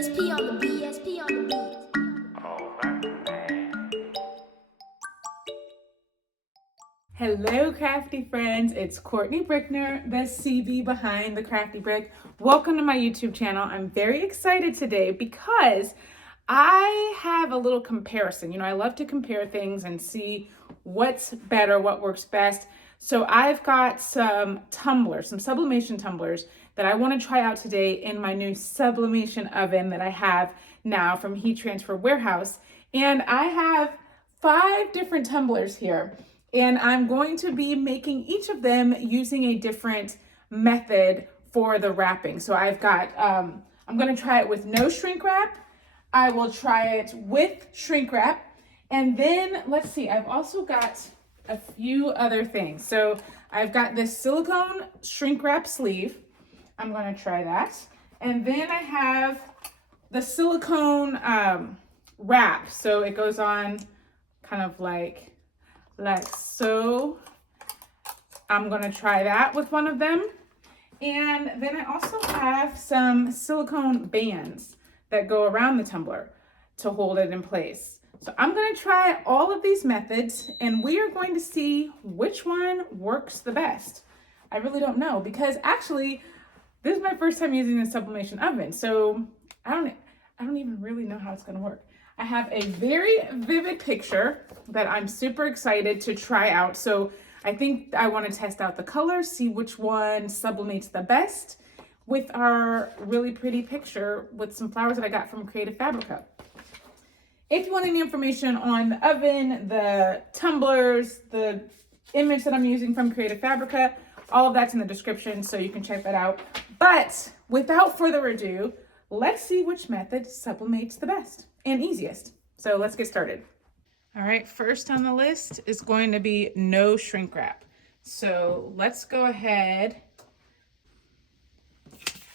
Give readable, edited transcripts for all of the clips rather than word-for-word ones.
BSP on the BSP on the beat. Hello crafty friends, it's Courtney Brickner, the CB behind the Crafty Brick. Welcome to my YouTube channel. I'm very excited today because I have a little comparison. I love to compare things and see what's better, what works best. So I've got some tumblers, some sublimation tumblers that I want to try out today in my new sublimation oven that I have now from Heat Transfer Warehouse. And I have 5 different tumblers here. And I'm going to be making each of them using a different method for the wrapping. So I've got, I'm going to try it with no shrink wrap. I will try it with shrink wrap. And then let's see, I've also got a few other things. So I've got this silicone shrink wrap sleeve. I'm going to try that. And then I have the silicone wrap. So it goes on kind of like so. I'm gonna try that with one of them. And then I also have some silicone bands that go around the tumbler to hold it in place. So I'm gonna try all of these methods and we are going to see which one works the best. I really don't know because actually this is my first time using a sublimation oven. So I don't even really know how it's gonna work. I have a very vivid picture that I'm super excited to try out. So I think I want to test out the colors, see which one sublimates the best with our really pretty picture with some flowers that I got from Creative Fabrica. If you want any information on the oven, the tumblers, the image that I'm using from Creative Fabrica, all of that's in the description, so you can check that out. But without further ado, let's see which method sublimates the best and easiest. So let's get started. All right, first on the list is going to be no shrink wrap. So let's go ahead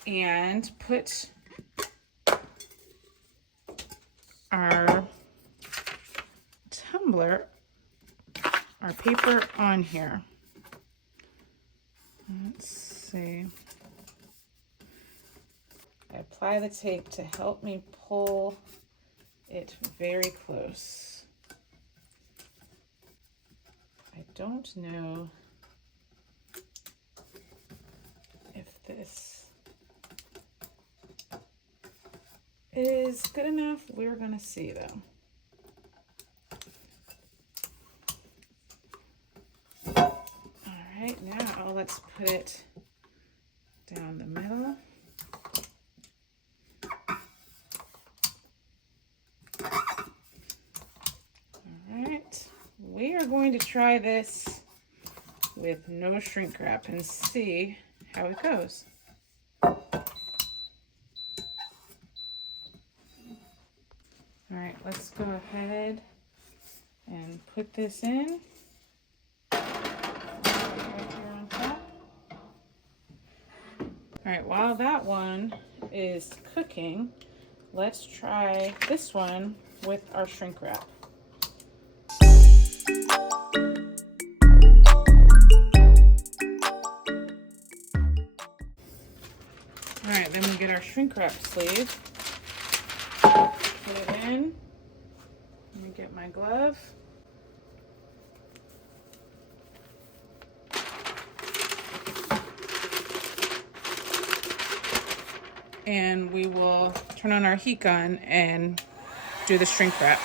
and put our tumbler, our paper on here. Let's see. I apply the tape to help me pull it very close. I don't know if this is good enough. We're gonna see though. All right, now let's put it down the middle. We are going to try this with no shrink wrap and see how it goes. All right, let's go ahead and put this in. Right here on top. All right, while that one is cooking, let's try this one with our shrink wrap. All right, then we get our shrink wrap sleeve, put it in. Let me get my glove. And we will turn on our heat gun and do the shrink wrap.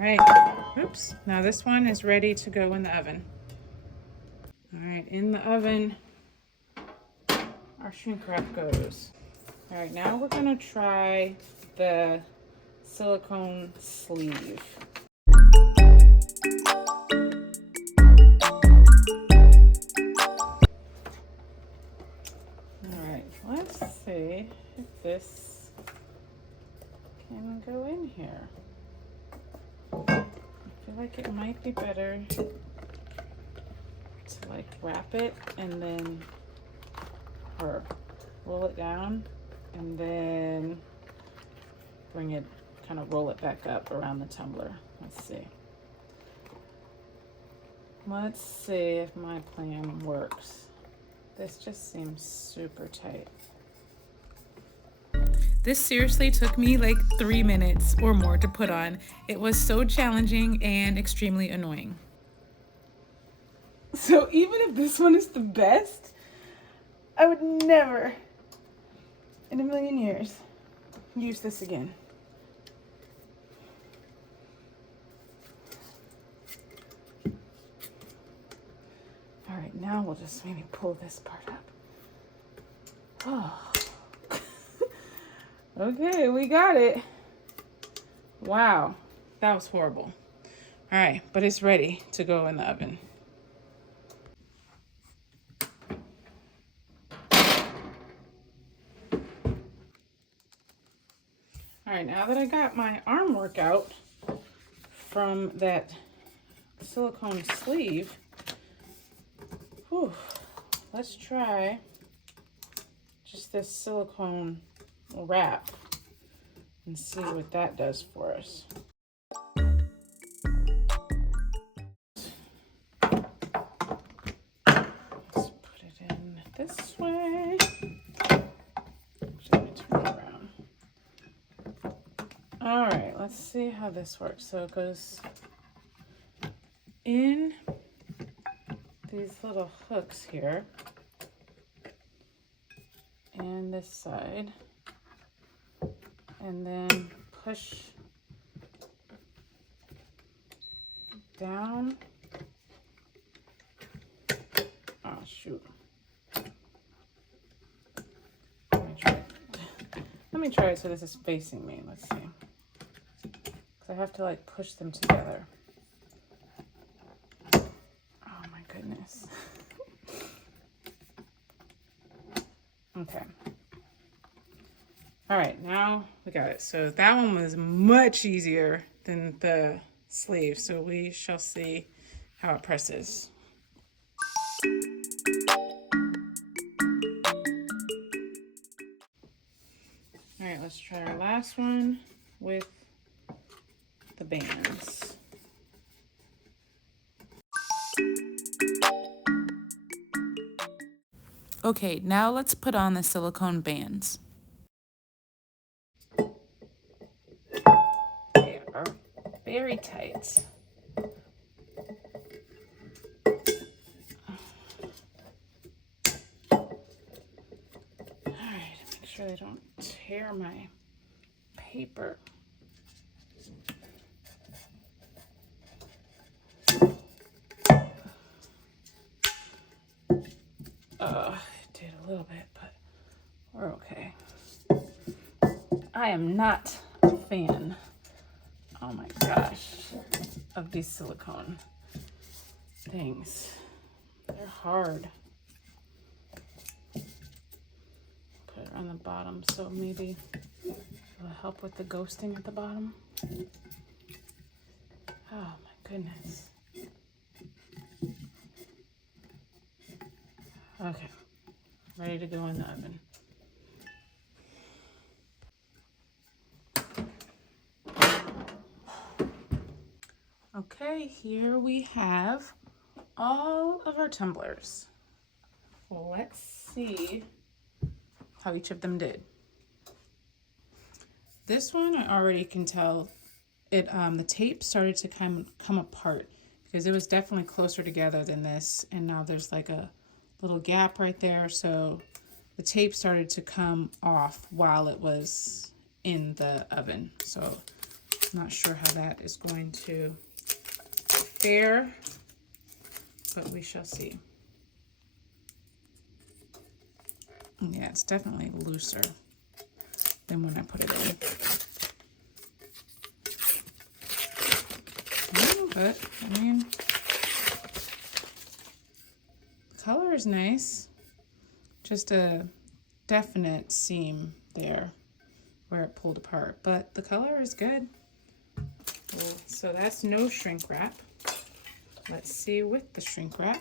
All right, oops, now this one is ready to go in the oven. All right, in the oven, our shrink wrap goes. All right, now we're gonna try the silicone sleeve. All right, let's see if this can go in here. All feel like it might be better to like wrap it and then, or roll it down and then bring it, kind of roll it back up around the tumbler. Let's see. Let's see if my plan works. This just seems super tight. This seriously took me like 3 minutes or more to put on. It was so challenging and extremely annoying. So even if this one is the best, I would never in a million years use this again. All right, now we'll just maybe pull this part up. Oh. Okay, we got it. Wow, that was horrible. All right, but it's ready to go in the oven. All right, now that I got my arm workout from that silicone sleeve, let's try just this silicone wrap and see what that does for us. Let's put it in this way. Let me turn it around. All right, let's see how this works. So it goes in these little hooks here and this side, and then push down. Oh shoot. Let me try it so this is facing me. Let's see. Because I have to like push them together. Oh my goodness. Okay. All right, now we got it. So that one was much easier than the sleeve. So we shall see how it presses. All right, let's try our last one with the bands. Okay, now let's put on the silicone bands. They are very tight. All right, make sure they don't tear my paper. It did a little bit, but we're okay. I am not a fan, oh my gosh, of these silicone things. They're hard. Put it on the bottom so maybe it'll help with the ghosting at the bottom. Oh my goodness. Okay, ready to go in the oven. Okay, here we have all of our tumblers. Let's see how each of them did. This one, I already can tell it. The tape started to come apart because it was definitely closer together than this, and now there's like a little gap right there. So the tape started to come off while it was in the oven. So I'm not sure how that is going to fare, but we shall see. Yeah, it's definitely looser than when I put it in. But I mean, the color is nice. Just a definite seam there where it pulled apart, but the color is good. Cool. So that's no shrink wrap. Let's see with the shrink wrap.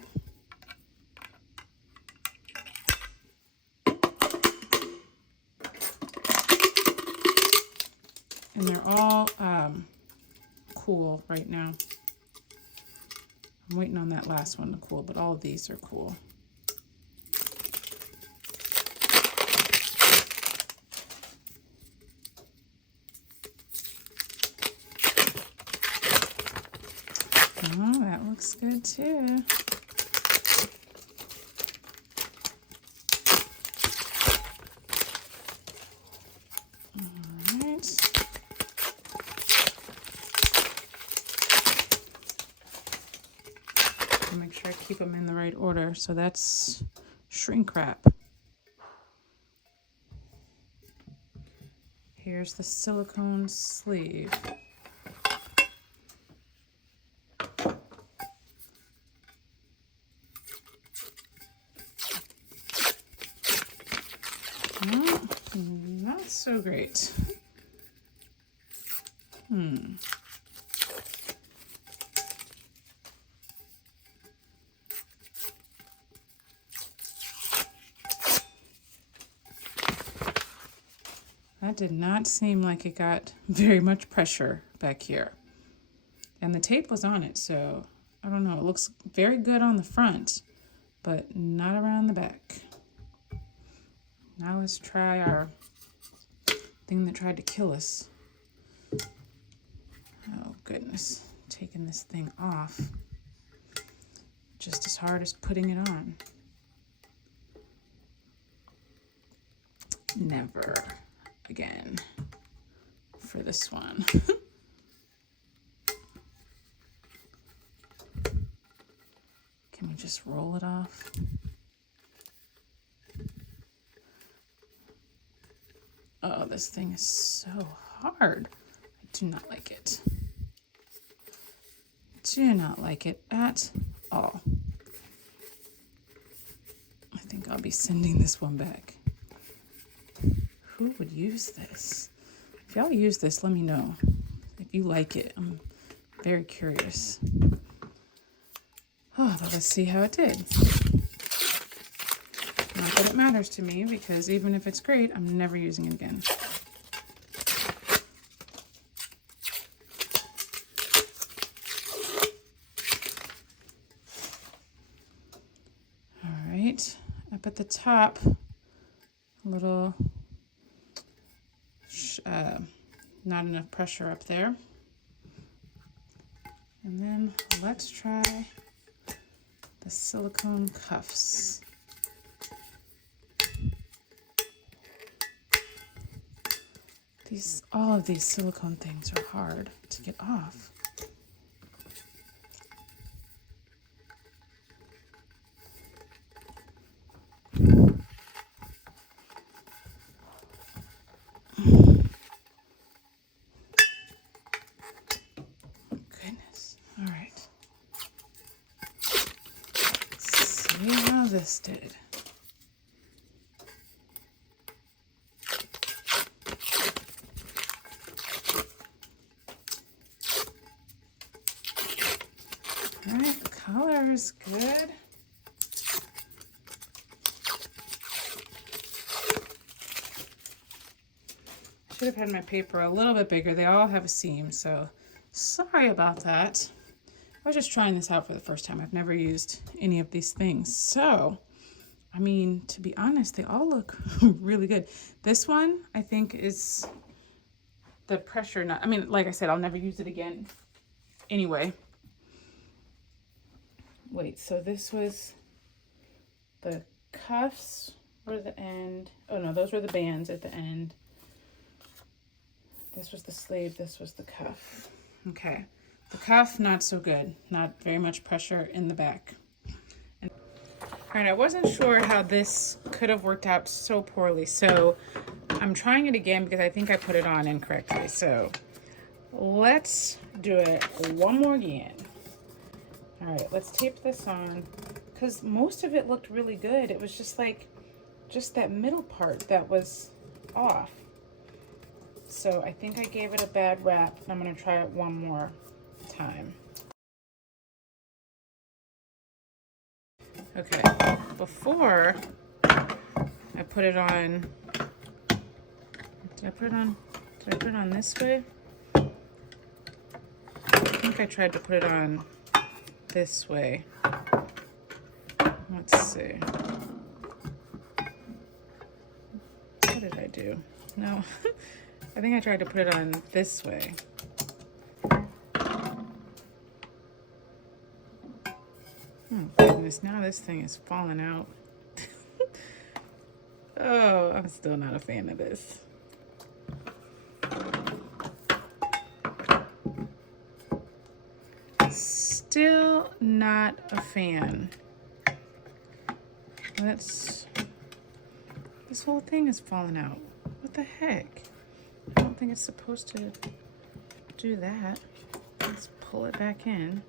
And they're all cool right now. I'm waiting on that last one to cool, but all of these are cool. Oh, that looks good too. All right. I'll make sure I keep them in the right order. So that's shrink wrap. Here's the silicone sleeve. Not so great. That did not seem like it got very much pressure back here. And the tape was on it, so I don't know. It looks very good on the front, but not around the back. Now let's try our thing that tried to kill us. Oh goodness, taking this thing off just as hard as putting it on. Never again for this one. Can we just roll it off? Oh, this thing is so hard. I do not like it. Do not like it at all. I think I'll be sending this one back. Who would use this? If y'all use this, let me know. If you like it, I'm very curious. Oh, but let's see how it did. Not that it matters to me, because even if it's great, I'm never using it again. All right, up at the top, a little, not enough pressure up there. And then let's try the silicone cuffs. All of these silicone things are hard to get off. Goodness. All right. Let's see how this did. All right, the color is good. Should have had my paper a little bit bigger. They all have a seam, so sorry about that. I was just trying this out for the first time. I've never used any of these things. So, I mean, to be honest, they all look really good. This one, I think, is the pressure nut. I mean, like I said, I'll never use it again anyway. Wait, so this was the cuffs were the end. Oh no, those were the bands at the end. This was the sleeve, this was the cuff. Okay, the cuff, not so good. Not very much pressure in the back. And, all right, I wasn't sure how this could have worked out so poorly, so I'm trying it again because I think I put it on incorrectly. So let's do it one more again. All right, let's tape this on, because most of it looked really good. It was just like, just that middle part that was off. So I think I gave it a bad rap. I'm gonna try it one more time. Okay, before I put it on, did I put it on this way? I think I tried to put it on this way. Let's see. What did I do? No, I think I tried to put it on this way. Oh goodness, now this thing is falling out. Oh, I'm still not a fan of this. Still not a fan. This whole thing is falling out. What the heck? I don't think it's supposed to do that. Let's pull it back in.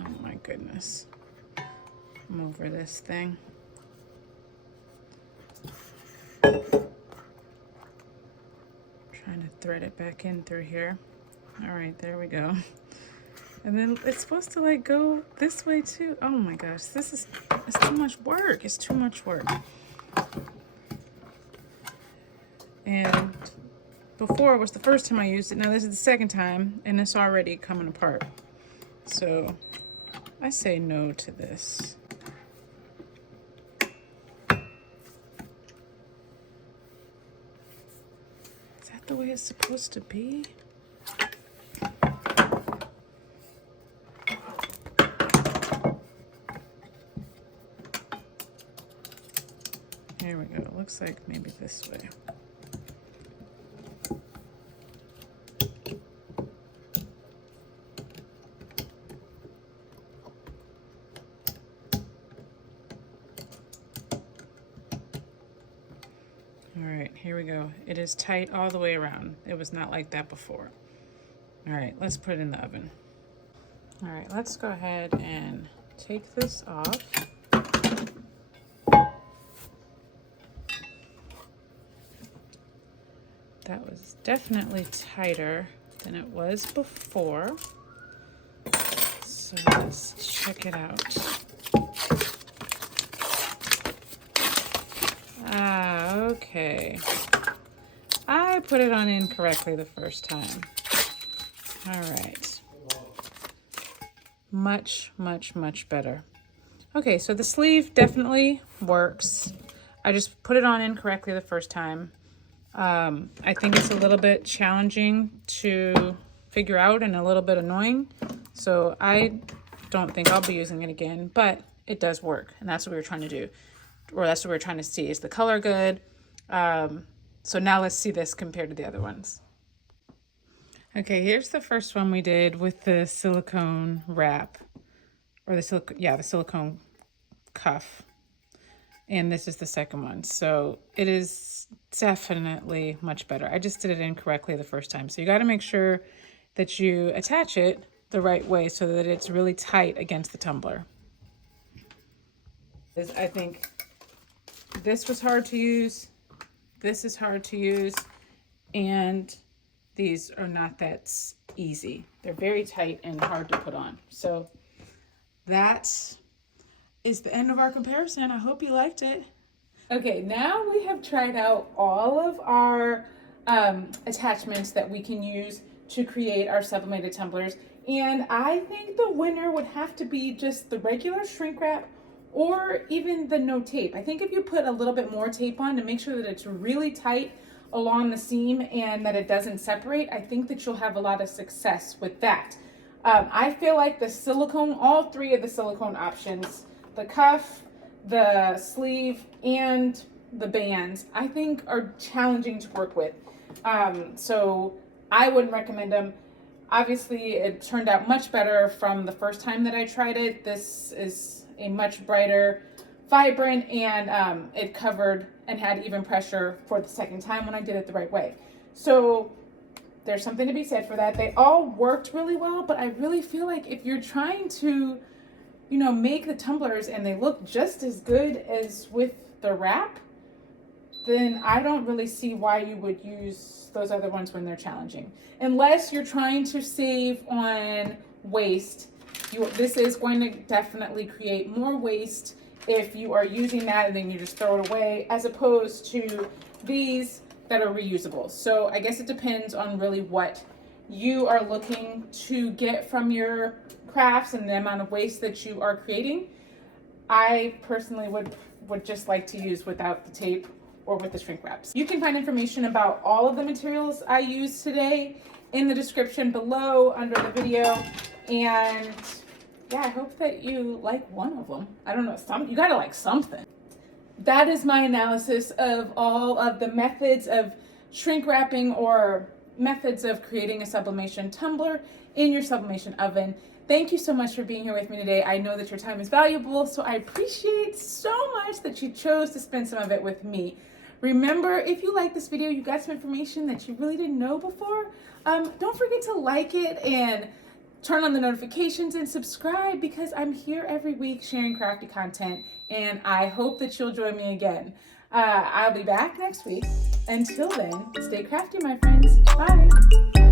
Oh my goodness. I'm over this thing. Trying to thread it back in through here. All right, there we go. And then it's supposed to like go this way too. Oh my gosh, it's too much work. It's too much work. And before was the first time I used it. Now this is the second time and it's already coming apart. So I say no to this. Is that the way it's supposed to be? Here we go. It looks like maybe this way. All right, here we go. It is tight all the way around. It was not like that before. All right, let's put it in the oven. All right, let's go ahead and take this off. That was definitely tighter than it was before. So let's check it out. Ah, okay. I put it on incorrectly the first time. All right. Much, much, much better. Okay, so the sleeve definitely works. I just put it on incorrectly the first time. I think it's a little bit challenging to figure out and a little bit annoying. So I don't think I'll be using it again, but it does work. And that's what we were trying to do. Or that's what we're trying to see. Is the color good? So now let's see this compared to the other ones. Okay, here's the first one we did with the silicone wrap. Or the silicone cuff. And this is the second one. So it is definitely much better. I just did it incorrectly the first time. So you got to make sure that you attach it the right way so that it's really tight against the tumbler. I think this was hard to use. This is hard to use. And these are not that easy. They're very tight and hard to put on. So that is the end of our comparison. I hope you liked it. Okay, now we have tried out all of our attachments that we can use to create our sublimated tumblers. And I think the winner would have to be just the regular shrink wrap or even the no tape. I think if you put a little bit more tape on to make sure that it's really tight along the seam and that it doesn't separate, I think that you'll have a lot of success with that. I feel like the silicone, all three of the silicone options, the cuff, the sleeve, and the bands, I think are challenging to work with. So I wouldn't recommend them. Obviously, it turned out much better from the first time that I tried it. This is a much brighter, vibrant, and it covered and had even pressure for the second time when I did it the right way. So there's something to be said for that. They all worked really well, but I really feel like if you're trying to make the tumblers and they look just as good as with the wrap, then I don't really see why you would use those other ones when they're challenging. Unless you're trying to save on waste, this is going to definitely create more waste if you are using that and then you just throw it away, as opposed to these that are reusable. So I guess it depends on really what you are looking to get from your crafts and the amount of waste that you are creating. I personally would just like to use without the tape or with the shrink wraps. You can find information about all of the materials I used today in the description below under the video. And yeah, I hope that you like one of them. I don't know, you gotta like something. That is my analysis of all of the methods of shrink wrapping or methods of creating a sublimation tumbler in your sublimation oven. Thank you so much for being here with me today. I know that your time is valuable, so I appreciate so much that you chose to spend some of it with me. Remember, if you like this video, you got some information that you really didn't know before, don't forget to like it and turn on the notifications and subscribe, because I'm here every week sharing crafty content, and I hope that you'll join me again. I'll be back next week. Until then, stay crafty, my friends. Bye.